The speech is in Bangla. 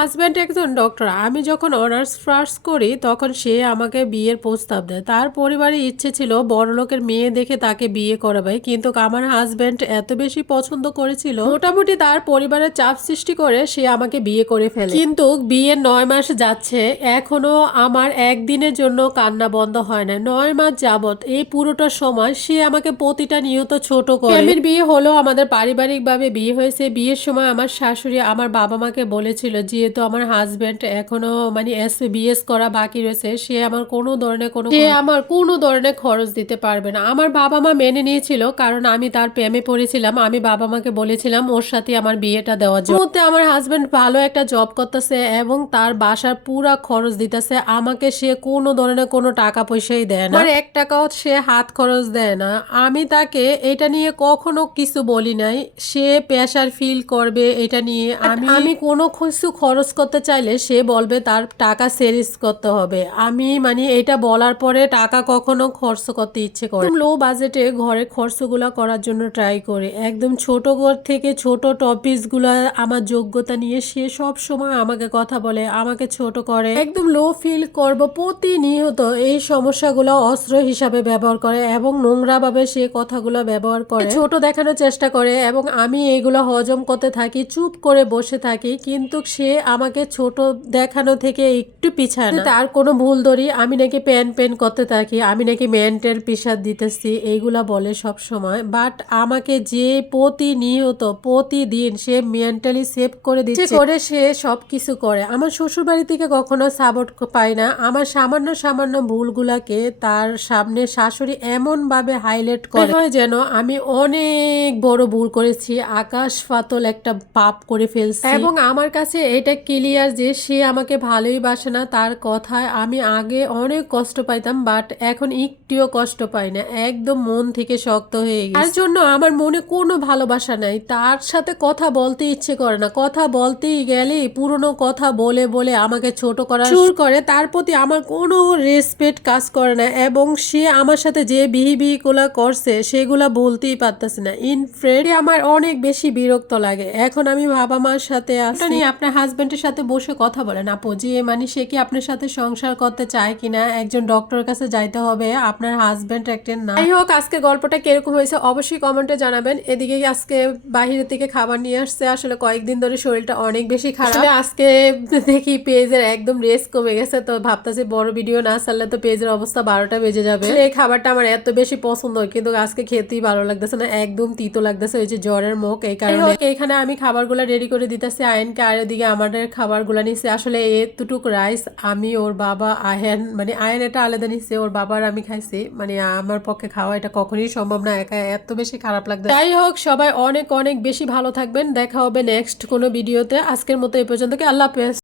হাজব্যান্ড একজন ডক্টর আমি যখন অনার্স ফার্স্ট করি তখন সে আমাকে বিয়ের প্রস্তাব দেয়। তার পরিবারের ইচ্ছে ছিল বড়লোকের মেয়ে দেখে তাকে বিয়ে করাবে কিন্তু আমার হাজব্যান্ড এত বেশি পছন্দ করেছিল মোটামুটি তার পরিবারের চাপ সৃষ্টি করে সে আমাকে বিয়ে করে ফেলে। কিন্তু বিয়ের নয় মাস যাচ্ছে এখনও আমার একদিনের জন্য কান্না বন্ধ হয় না। নয় মাস যাবত এই পুরোটা সময় সে আমাকে প্রতিটা নিয়ত ছোট করে প্রেমের বিয়ে হলো আমাদের পারিবারিকভাবে বিয়ে হয়েছে। বিয়ের সময় আমার শাশুড়ি আমার বাবা মাকে বলেছিল যেহেতু আমার হাজবেন্ড এখনও মানে এস বিএস করা বাকি রয়েছে সে আমার কোনো ধরনের কোনো সে আমার কোনো ধরনের খরচ দিতে পারবে না। আমার বাবা মা মেনে নিয়েছিল কারণ আমি তার প্রেমে পড়েছিলাম। আমি বাবা মাকে বলেছিলাম ওর সাথে আমার বিয়েটা দেওয়ার জন্য। মধ্যে আমার হাজবেন্ড ভালো একটা জব করতেছে এবং তার বাসার পুরা খরচ দিতেছে। আমাকে সে কোনো ধরনের কোনো টাকা পয়সাই দেয় না। আমার এক টাকাও সে হাত খরচ দেয় না। আমি তাকে এটা নিয়ে কখনো কিছু বলি নাই। সে প্রেশার ফিল করবে এটা নিয়ে। আমি আমি কোনো কিছু খরচ করতে চাইলে সে বলবে তার টাকা সেরিজ করতে হবে। আমি মানে এটা বলার পরে টাকা কখনো খরচ করতে ইচ্ছে করে লো বাজেটে ঘরের খরচগুলো করার জন্য ট্রাই করে। একদম ছোট ঘর থেকে ছোট টপিসগুলো আমার যোগ্যতা নিয়ে সে সব সময় আমাকে কথা বলে, আমাকে ছোট করে। একদম লো ফিল করব প্রতিনিয়ত এই সমস্যাগুলো অস্ত্র হিসাবে ব্যবহার করে এবং নোংরাভাবে সে কথাগুলো ব্যবহার করে। ছোট দেখানোর চেষ্টা করে এবং আমি এগুলো হজম করতে থাকি, চুপ করে বসে থাকি, কিন্তু সে আমাকে ছোট দেখানো থেকে একটু পিছায় তার কোনো ভুল ধরি আমি নাকি প্যান প্যান করতে থাকি আমি নাকি মেন্টাল প্রেশার দিতেছি এইগুলা বলে সব সময়। বাট আমাকে যে প্রতিনিয়ত প্রতিদিন সে মেন্টালি সেভ করে দিচ্ছে। করে সে সব কিছু করে। আমার শ্বশুর বাড়ি থেকে কখনো সাপোর্ট পাই না। আমার সামান্য সামান্য ভুলগুলাকে তার সামনে শাশুড়ি এমন ভাবে হাইলাইট করে। হয় যেন আমি অনেক বড় ভুল করেছি আকাশ পাতল একটা পাপ করে ফেলছি। এবং আমার কাছে এটা ক্লিয়ার যে সে আমাকে ভালোই বাসে না তার কথায় আমি আগে অনেক কষ্ট পাইতাম বাট এখন একটিও কষ্ট পাই না। একদম মন থেকে শক্ত হয়ে গেছে। তার জন্য আমার মনে কোনো ভালোবাসা নাই। তার সাথে কথা বলতে ইচ্ছে করে না। কথা বলতেই গেলে পুরনো কথা বলে বলে আমাকে ছোট করা শুরু করে। তার প্রতি আমার কোনো রেসপেক্ট কাজ করে না এবং সে আমার সাথে যে বিহি গুলা করছে সেগুলা বলতেই পারতেছে না। ইন ফ্রেন্ড আমার অনেক বেশি বিরক্ত লাগে। এখন আমি বাবা মার সাথে আসি আপনার হাজবেন্ডের সাথে বসে কথা বলেন। আপু যে মানে সে কি আপনার সাথে সংসার করতে চায় কিনা একজন ডক্টরের কাছে যাইতে হবে আপনার হাজবেন্ড একটা না। যাই হোক আজকে গল্পটা কীরকম হয়েছে অবশ্যই কমেন্টে জানাবেন। এদিকে আজকে বাহিরের থেকে খাবার নিয়ে আসছে। আসলে কয়েকদিন ধরে শরীরটা অনেক বেশি খারাপ। আজকে দেখি পেজের একদম রেস কমে গেছে তো ভাবতেছি বড় ভিডিও না সারলে তো পেজের অবস্থা বারোটা বেজে যাবে। এই খাবারটা আমার এত বেশি পছন্দ কিন্তু আজকে খেতেই ভালো লাগতেছে না একদম তিতো লাগতেছে ওই যে জ্বরের মুখ এই কারণে। এখানে আমি খাবারগুলো রেডি করে দিতেছি। আয়নকে আর এদিকে আমাদের খাবারগুলো নিছে। আসলে এতটুক রাইস আমি ওর বাবা আহেন মানে আয়েন এটা আলাদা নিছে, ওর বাবার আমি খাইছি। মানে আমার পক্ষে খাওয়া এটা কখনোই সম্ভব না, একা এত বেশি খারাপ লাগবে। যাই হোক, সবাই অনেক অনেক বেশি ভালো থাকবেন। দেখা হবে নেক্সট কোনো ভিডিওতে। আজকের মতো এই পর্যন্ত কি আল্লাহ হাফেজ।